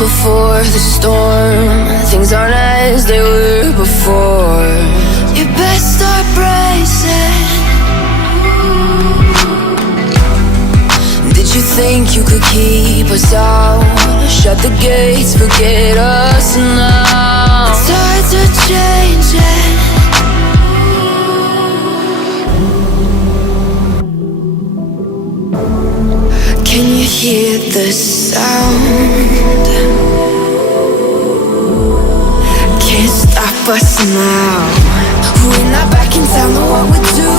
before the storm. Things aren't as they were before. You best start bracing. Did you think you could keep us out? Shut the gates, forget us now. Tides are changing. Can you hear the sound? Can't stop us now. We're not back in town, know what we're